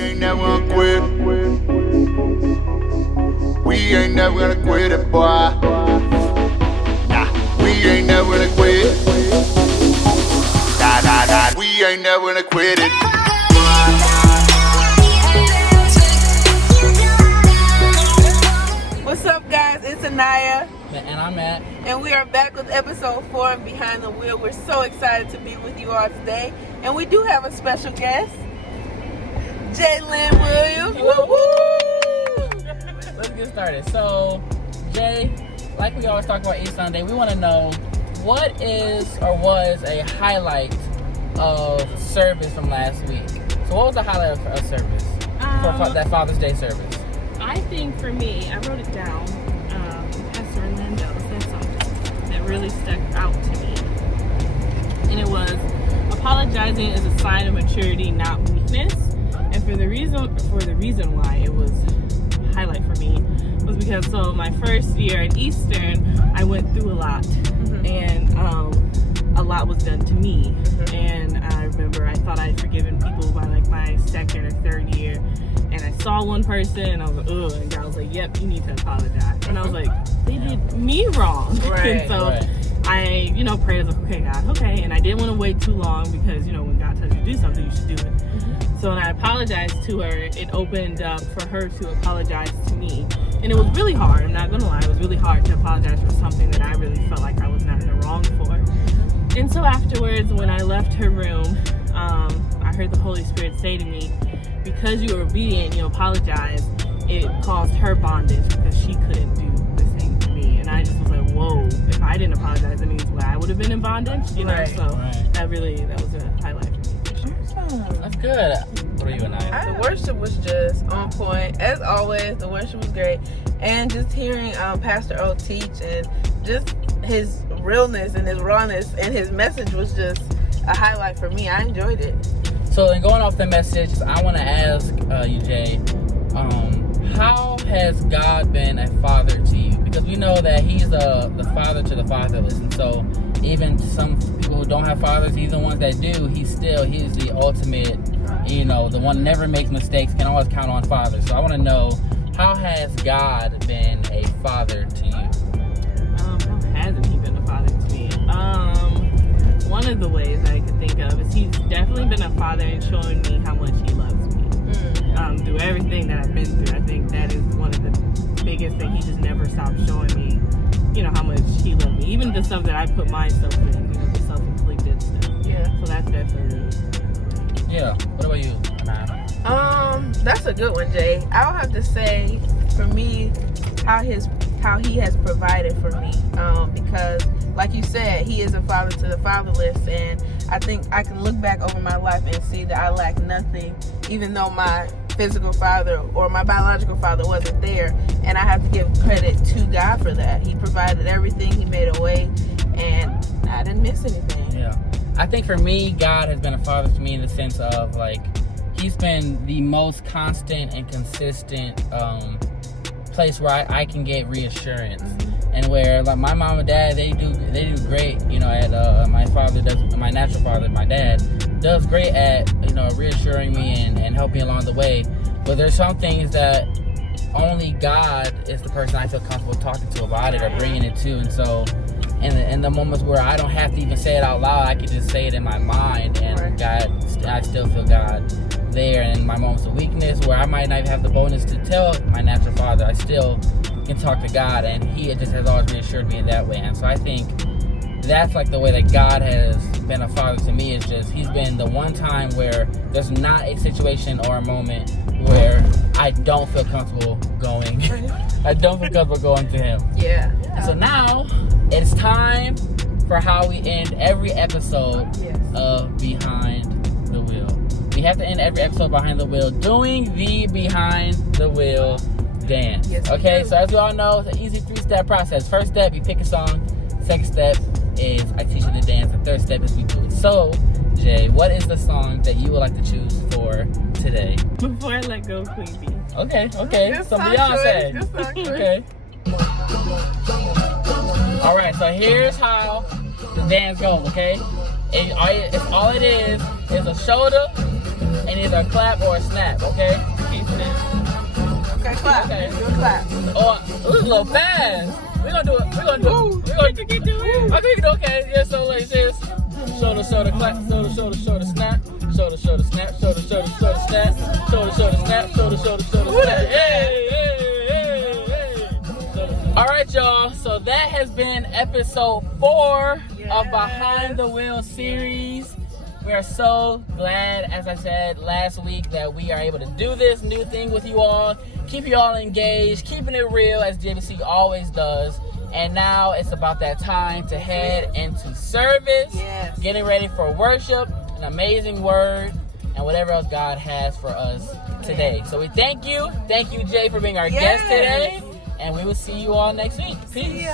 ain't never gonna quit. We ain't never gonna quit it, boy. Nah, we ain't never gonna quit. Nah, nah, nah, we ain't never gonna quit it. What's up, guys? It's Anaya. And I'm Matt. And we are back with episode 4 of Behind the Wheel. We're so excited to be with you all today. And we do have a special guest, Lynne Williams. Woo-hoo! Let's get started. So, Jay, like we always talk about each Sunday, we want to know what is or was a highlight of service from last week. So what was the highlight of service for that Father's Day service? I think for me, I wrote it down. Pastor Orlando said something that really stuck out to me. And it was, apologizing is a sign of maturity, not weakness. And for the reason why it was a highlight for me was because so my first year at Eastern, I went through a lot. And a lot was done to me. And I remember I thought I'd forgiven people by like my second or third year. And I saw one person and I was like, ugh. And God was like, yep, you need to apologize. And I was like, they did me wrong. Right. And so I, prayed. I was like, okay, God, okay. And I didn't want to wait too long because, when God tells you to do something, you should do it. So when I apologized to her, it opened up for her to apologize to me. And it was really hard. I'm not going to lie. It was really hard to apologize for something that I really felt like I was not in the wrong for. And so afterwards, when I left her room, I heard the Holy Spirit say to me, because you were obedient, you apologized, it caused her bondage because she couldn't do the same to me. And I just was like, whoa, if I didn't apologize, that means I would have been in bondage, So that was a highlight for me. That's good. What are you and I? The worship was just on point. As always, the worship was great. And just hearing Pastor O teach and just his realness and his rawness and his message was just a highlight for me. I enjoyed it. So, in going off the message, I want to ask you, Jay, how has God been a father to you? Because we know that He's the father to the fatherless. And so, even some people who don't have fathers, even the ones that do, He's the ultimate, the one never makes mistakes, can always count on fathers. So, I want to know, how has God been a father to you? How hasn't He been a father to me? One of the ways I could think of is He's definitely been a father in showing me how much He loves me. Through everything that I've been through, I think that is one of the biggest things. He just never stopped showing me, how much He loved me. Even the stuff that I put myself in, the self-inflicted stuff. Yeah. So that's definitely. Yeah. What about you, Anna? That's a good one, Jay. I'll have to say, for me, how He has provided for me. Because, like you said, He is a father to the fatherless, and I think I can look back over my life and see that I lack nothing, even though my physical father or my biological father wasn't there. And I have to give credit to God for that. He provided everything. He made a way, and I didn't miss anything. Yeah. I think for me, God has been a father to me in the sense of, He's been the most constant and consistent place where I can get reassurance. And where my mom and dad, they do great, at my natural father, my dad, does great at, reassuring me and helping along the way. But there's some things that only God is the person I feel comfortable talking to about it or bringing it to. And so in the moments where I don't have to even say it out loud, I can just say it in my mind, and I still feel God there. And in my moments of weakness where I might not even have the boldness to tell my natural father, I still can talk to God, and He just has always reassured me in that way. And so I think that's the way that God has been a father to me, is just He's been the one time where there's not a situation or a moment where I don't feel comfortable going. I don't feel comfortable going to Him. Yeah. And so now it's time for how we end every episode of Behind the Wheel. We have to end every episode Behind the Wheel doing the Behind the Wheel dance. Yes, okay, so as we all know, it's an easy 3-step process. First step, you pick a song. Second step is I teach you the dance. The third step is we do it. So, Jay, what is the song that you would like to choose for today? Before I Let Go, Queen Bee. Okay. Good So song Beyonce. choice. Good song choice. Okay. All right, so here's how the dance goes, okay? All it is a shoulder, and either a clap or a snap, okay? Okay, snap. Okay, clap. Okay. Do a clap. Oh, it was a little fast. We're gonna do it. We're gonna do it. We're gonna do it. I think okay. Yeah, so like this. Shoulder, shoulder, clap. Shoulder, shoulder, shoulder, snap. Shoulder, shoulder, snap. Shoulder, shoulder, shoulder, snap. Shoulder, shoulder, snap. Shoulder, shoulder, shoulder, snap. Hey, hey, hey, hey. All right, y'all. So that has been episode 4 of Behind the Wheel series. We are so glad, as I said last week, that we are able to do this new thing with you all. Keep you all engaged, keeping it real as JBC always does. And now it's about that time to head into service, getting ready for worship, an amazing word, and whatever else God has for us today. So we thank you. Thank you, Jay, for being our guest today. And we will see you all next week. Peace.